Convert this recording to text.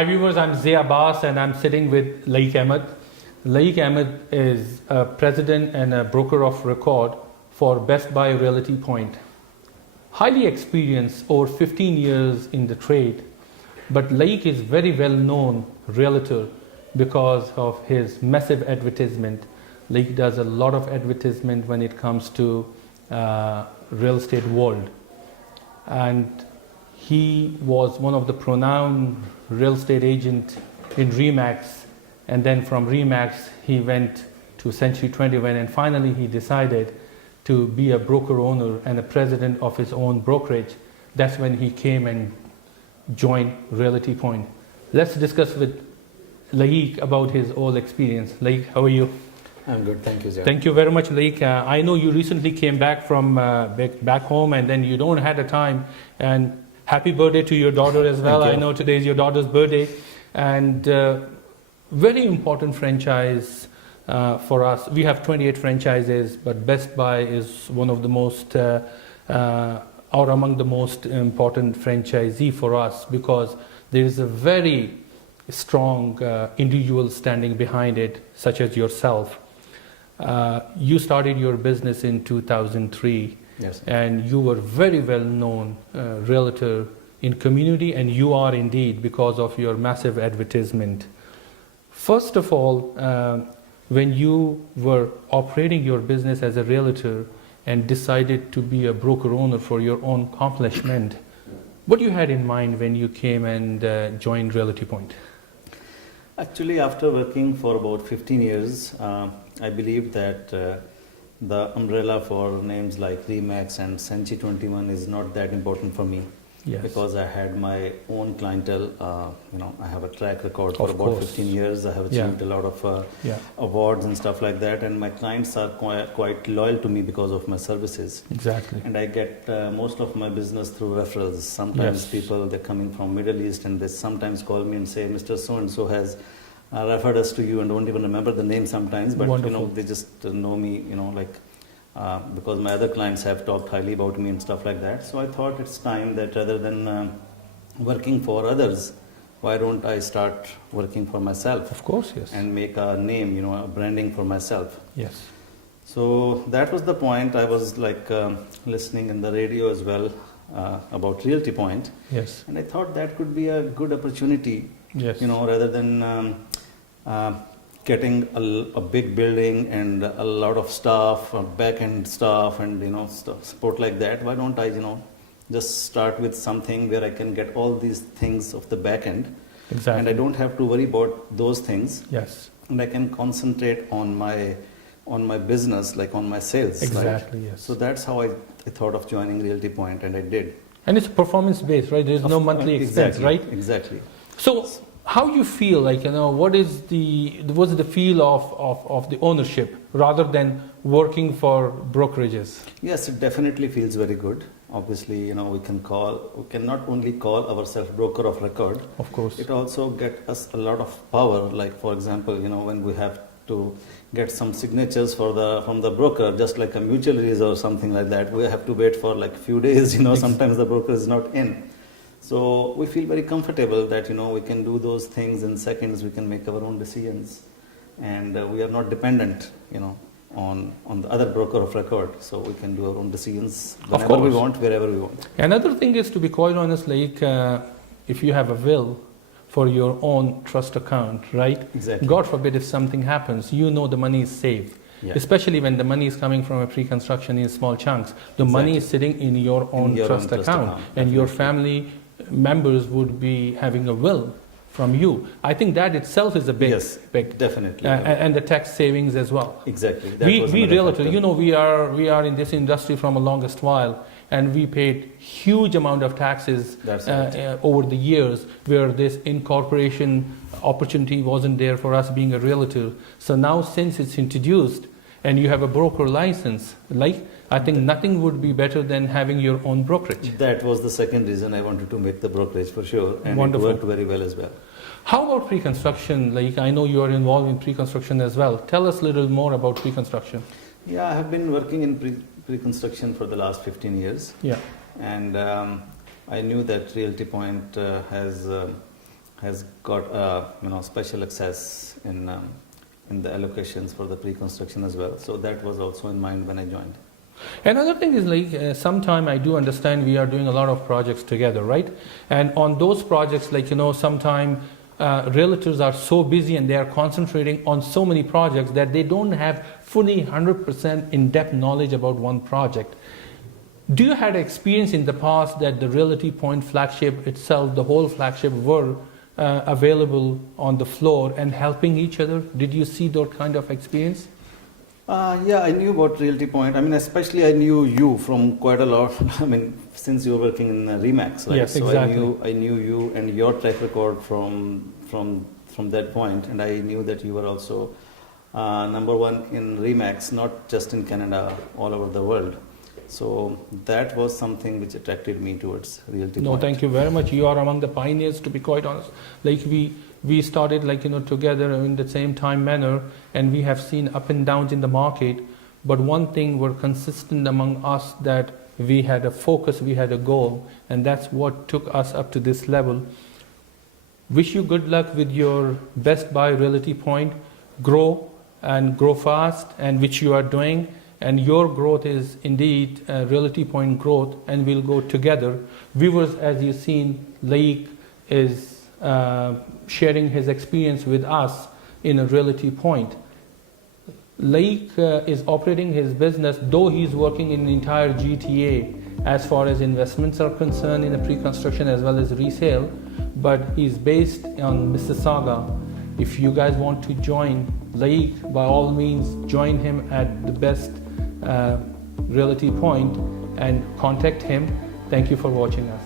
Hi viewers, I'm Zia Abbas and I'm sitting with Laiq Ahmad. Laiq Ahmad is a president and a broker of record for BUY Realty Point. Highly experienced, over 15 years in the trade, but Laiq is very well known realtor because of his massive advertisement. Laiq does a lot of advertisement when it comes to real estate world. And he was one of the renowned real estate agent in Remax, and then from Remax he went to Century 21, and finally he decided to be a broker owner and a president of his own brokerage. That's when he came and joined Realty Point. Let's discuss with Laiq about his whole experience. Laiq, how are you? I'm good, thank you, Zia. Thank you very much, Laiq. I know you recently came back from back home, and then you don't had a time. And happy birthday to your daughter as well. I know today is your daughter's birthday, and very important franchise for us. We have 28 franchises, but BUY is one of the most, or among the most important franchisee for us, because there is a very strong individual standing behind it, such as yourself. You started your business in 2003. Yes. And you were very well known realtor in community, and you are indeed because of your massive advertisement. First of all, when you were operating your business as a realtor and decided to be a broker owner for your own accomplishment, what you had in mind when you came and joined Realty Point? Actually, after working for about 15 years, I believe that the umbrella for names like Remax and Century 21 is not that important for me. Yes. Because I had my own clientele. I have a track record for about 15 years. I have achieved a lot of awards and stuff like that, and my clients are quite loyal to me because of my services. Exactly. And I get most of my business through referrals. Sometimes people, they're coming from Middle East, and they sometimes call me and say, Mr. So-and-so has referred us to you, and don't even remember the name sometimes, but they just know me, because my other clients have talked highly about me and stuff like that. So I thought it's time that rather than working for others, why don't I start working for myself? Of course, yes. And make a name, a branding for myself. Yes. So that was the point. I was listening in the radio as well about Realty Point. Yes. And I thought that could be a good opportunity. Yes. Rather than getting a big building and a lot of staff, back-end staff, and support like that. Why don't I just start with something where I can get all these things of the back end, Exactly. and I don't have to worry about those things. Yes. And I can concentrate on my business, like on my sales. Exactly. Right? Yes. So that's how I thought of joining Realty Point, and I did. And it's performance based, right? There's no monthly expense, right? Exactly. So how you feel, what is what's the feel of the ownership rather than working for brokerages? Yes, it definitely feels very good. Obviously, we can not only call ourselves broker of record. Of course. It also get us a lot of power. Like, for example, when we have to get some signatures from the broker, just like a mutual release or something like that, we have to wait for like few days. Sometimes the broker is not in. So we feel very comfortable that we can do those things in seconds. We can make our own decisions, and we are not dependent on the other broker of record. So we can do our own decisions whenever we want, wherever we want. Another thing is, to be quite honest, if you have a will for your own trust account, right? Exactly. God forbid if something happens, the money is safe. Yeah. Especially when the money is coming from a pre-construction in small chunks. The money is sitting in your own trust account, and your family members would be having a will from you. I think that itself is a big, big, definitely, and the tax savings as well. Exactly. We realtor, we are in this industry from a longest while, and we paid huge amount of taxes over the years, where this incorporation opportunity wasn't there for us being a realtor. So now, since it's introduced, and you have a broker license, I think nothing would be better than having your own brokerage. That was the second reason I wanted to make the brokerage, for sure, and it worked very well as well. How about pre-construction? I know you are involved in pre-construction as well. Tell us a little more about pre-construction. Yeah, I have been working in pre-construction for the last 15 years. Yeah. And I knew that Realty Point has has got special access in the allocations for the pre-construction as well. So that was also in mind when I joined. Another thing is like sometime I do understand we are doing a lot of projects together, right? And on those projects, like sometime realtors are so busy and they are concentrating on so many projects that they don't have fully 100% in-depth knowledge about one project. Do you had experience in the past that the Realty Point flagship itself, the whole flagship, were available on the floor and helping each other? Did you see that kind of experience? Yeah, I knew about Realty Point. I mean, especially I knew you from quite a lot. I mean, since you were working in Remax, right? Yes, so exactly. I knew you and your track record from that point, and I knew that you were also number one in Remax, not just in Canada, all over the world. So that was something which attracted me towards Realty Point. No, thank you very much. You are among the pioneers, to be quite honest. Like we started together in the same time manner, and we have seen up and downs in the market. But one thing were consistent among us, that we had a focus, we had a goal, and that's what took us up to this level. Wish you good luck with your Best Buy Realty Point. Grow and grow fast, and which you are doing. And your growth is indeed Realty Point growth, and we'll go together. Viewers, as you've seen, Laiq is sharing his experience with us in a Realty Point. Laiq is operating his business, though he's working in the entire GTA as far as investments are concerned in the pre-construction as well as resale, but he's based on Mississauga. If you guys want to join Laiq, by all means join him at the Best Realty Point and contact him. Thank you for watching us.